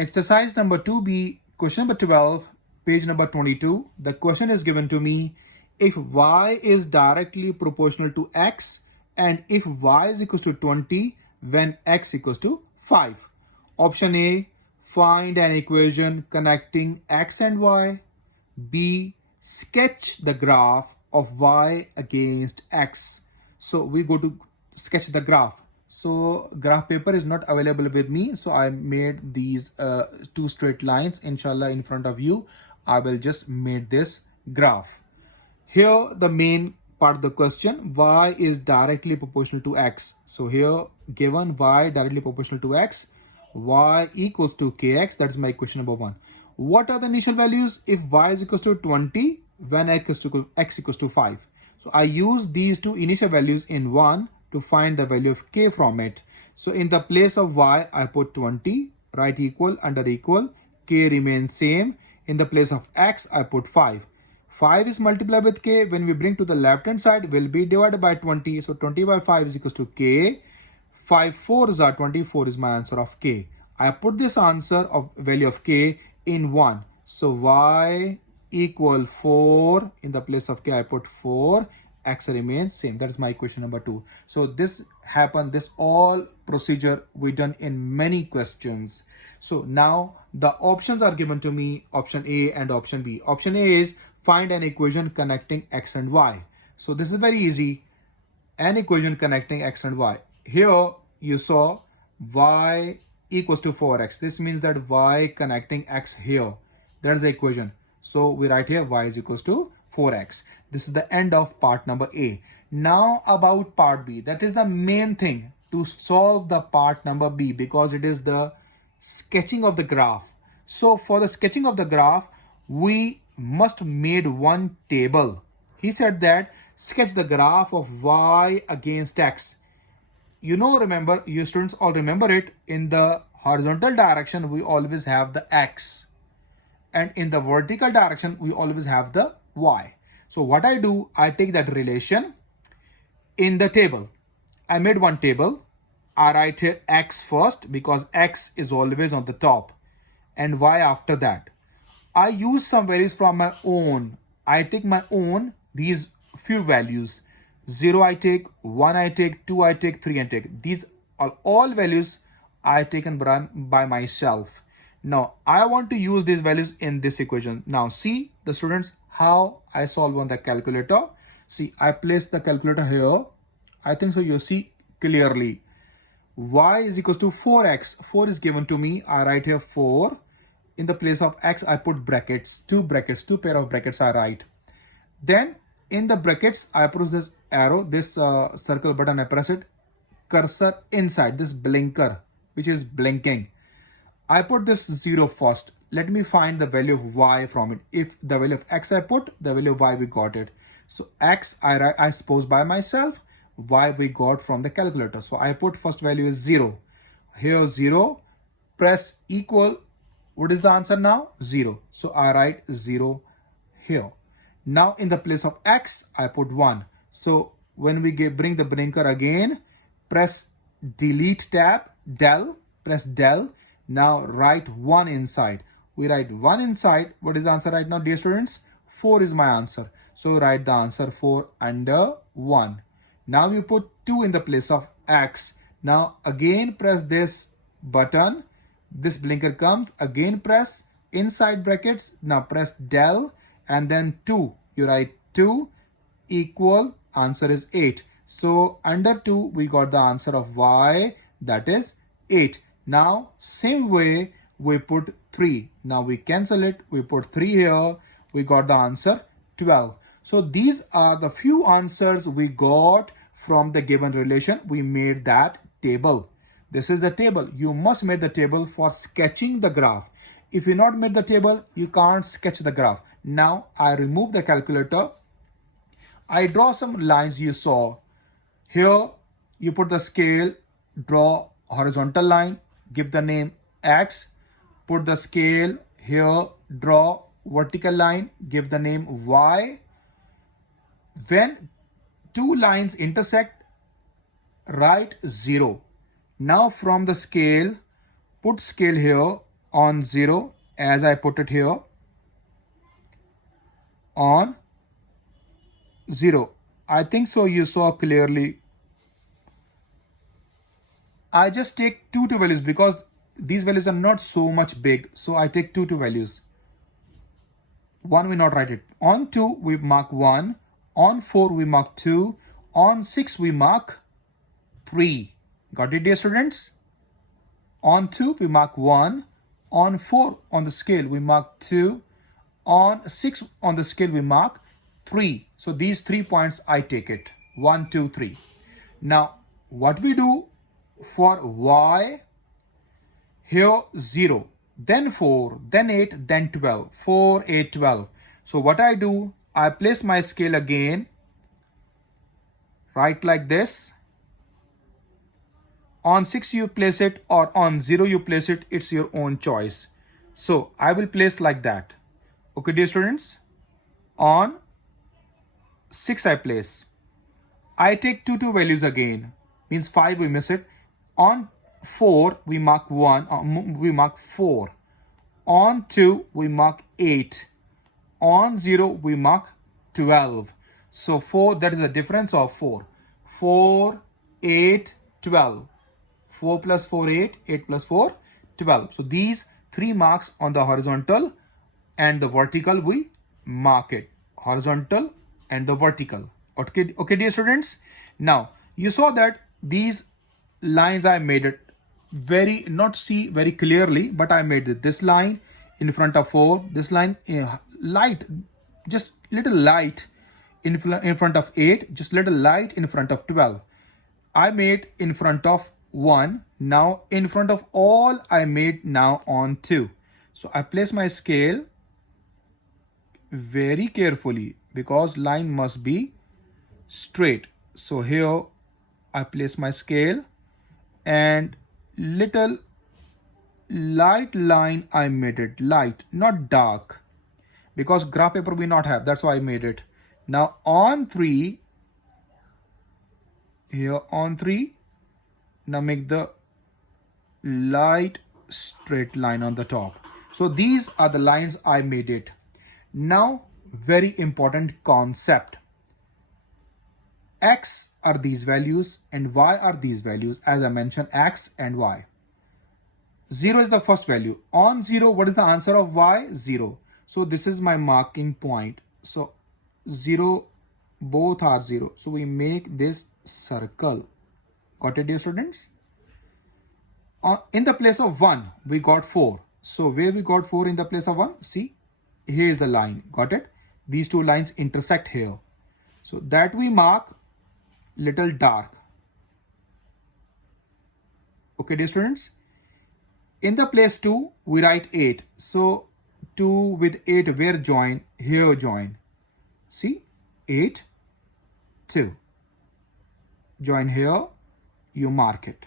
Exercise number 2B, question number 12, page number 22. The question is given to me, if y is directly proportional to x and if y is equals to 20 when x equals to 5. Option A, find an equation connecting x and y. B, sketch the graph of y against x. So we go to sketch the graph. So graph paper is not available with me, so I made these two straight lines. Inshallah, in front of you I will just made this graph. Here the main part of the question, y is directly proportional to x. So here given y directly proportional to x, y equals to kx. That is my question number 1. What are the initial values if y is equals to 20 when x equals to 5? So I use these two initial values in 1 to find the value of k from it. So in the place of y, I put 20, write equal, under equal, k remains same. In the place of x, I put 5. 5 is multiplied with k. When we bring to the left hand side, will be divided by 20. So 20 by 5 is equals to k. 5 4s are 24 is my answer of k. I put this answer of value of k in 1. So y equal 4. In the place of k, I put 4. X remains same. That is my question number 2. So this happened, this all procedure we done in many questions. So now the options are given to me, option A and option B. Option A is find an equation connecting x and y. So this is very easy. An equation connecting x and y. Here you saw y equals to 4x. This means that y connecting x here. That is the equation. So we write here y is equals to 4x. This is the end of part number A. Now about part B. That is the main thing to solve the part number B, because it is the sketching of the graph. So for the sketching of the graph, we must made one table. He said that sketch the graph of y against x. You know, remember, you students all remember it, in the horizontal direction we always have the x, and in the vertical direction we always have the y. So what I do, I take that relation in the table. I made one table. I write here x first because x is always on the top, and y after that. I use some values from my own. I take my own, these few values. 0 I take, 1 I take, 2 I take, 3 I take. These are all values I taken by myself. Now I want to use these values in this equation. Now see the students how I solve on the calculator. See, I place the calculator here. I think so you see clearly. Y is equals to 4x. 4 is given to me. I write here 4. In the place of x, I put brackets, two pair of brackets I write. Then in the brackets, I press this arrow, this circle button, I press it. Cursor inside this blinker, which is blinking. I put this 0 first. Let me find the value of y from it. If the value of x I put, the value of y we got it. So x I suppose by myself, y we got from the calculator. So I put first value is 0. Here 0, press equal. What is the answer now? 0. So I write 0 here. Now in the place of x, I put 1. So when we bring the blinker again, press delete tab, del, press del. Now write 1 inside. We write 1 inside. What is the answer right now, dear students? 4 is my answer. So write the answer 4 under 1. Now you put 2 in the place of x. Now again press this button. This blinker comes. Again press inside brackets. Now press del and then 2. You write 2 equal. Answer is 8. So under 2 we got the answer of y, that is 8. Now same way we put 3. Now we cancel it. We put 3 here. We got the answer 12. So these are the few answers we got from the given relation. We made that table. This is the table. You must make the table for sketching the graph. If you not made the table, you can't sketch the graph. Now I remove the calculator. I draw some lines you saw. Here you put the scale, draw horizontal line, give the name x, put the scale here, draw vertical line, give the name y. When two lines intersect, write 0. Now from the scale, put scale here, on 0 as I put it here, on 0. I think so you saw clearly. I just take two values because these values are not so much big. So I take two values. 1 we not write it. On 2 we mark 1. On 4 we mark 2. On 6 we mark 3. Got it, dear students? On 2 we mark 1. On 4 on the scale we mark 2. On 6 on the scale we mark 3. So these 3 points I take it. 1, 2, 3. Now what we do for y, here 0, then 4, then 8, then 12. 4, 8, 12. So what I do, I place my scale again, right like this. On 6 you place it or on 0 you place it, it's your own choice. So I will place like that. Okay, dear students, on 6 I place. I take two values again, means 5 we miss it. On 4 we mark 1, we mark 4. On 2 we mark 8. On 0 we mark 12. So 4, that is a difference of 4. 4, 8, 12. 4 plus 4, 8. 8 plus 4, 12. So these 3 marks on the horizontal and the vertical we mark it. Horizontal and the vertical. Okay, dear students. Now you saw that these lines I made it not see very clearly, but I made it. This line in front of 4, this line light, just little light in front of 8, just little light in front of 12. I made in front of 1. Now in front of all I made now on 2. So I place my scale very carefully because line must be straight. So here I place my scale and little light line I made it, light, not dark, because graph paper we not have, that's why I made it. Now on 3, here on 3, now make the light straight line on the top. So these are the lines I made it. Now very important concept. X are these values and Y are these values, as I mentioned, X and Y. 0 is the first value. On 0, what is the answer of Y? 0. So this is my marking point. So 0, both are 0. So we make this circle. Got it, dear students? In the place of 1, we got 4. So where we got 4 in the place of 1? See, here is the line. Got it? These two lines intersect here. So that we mark little dark. Okay, dear students? In the place 2, we write 8. So 2 with 8, where join? Here join. See, 8, 2. Join here, you mark it.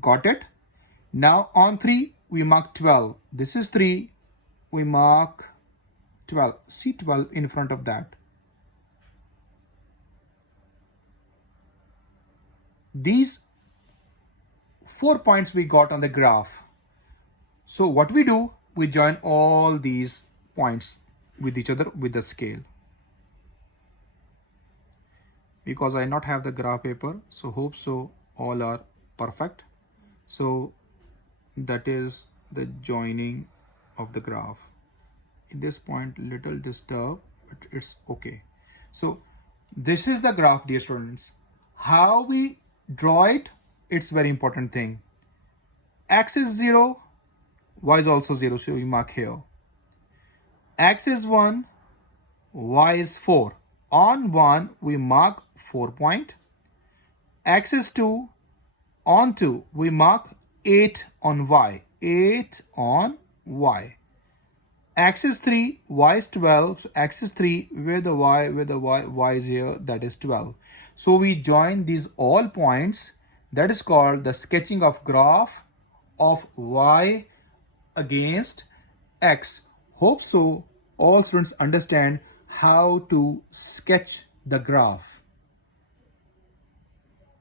Got it? Now on 3, we mark 12. This is 3, we mark 12. See 12 in front of that. These 4 points we got on the graph. So what we do, we join all these points with each other with the scale. Because I not have the graph paper, so hope so all are perfect. So that is the joining of the graph. In this point, little disturb, but it's okay. So this is the graph, dear students. How we draw it, it's very important thing. X is 0, Y is also 0, so we mark here. X is 1, Y is 4. On 1, we mark 4 point. X is 2, on 2, we mark 8 on Y. 8 on Y. X is 3, Y is 12. So X is 3, where the Y is here, that is 12. So we join these all points. That is called the sketching of graph of Y against X. Hope so all students understand how to sketch the graph.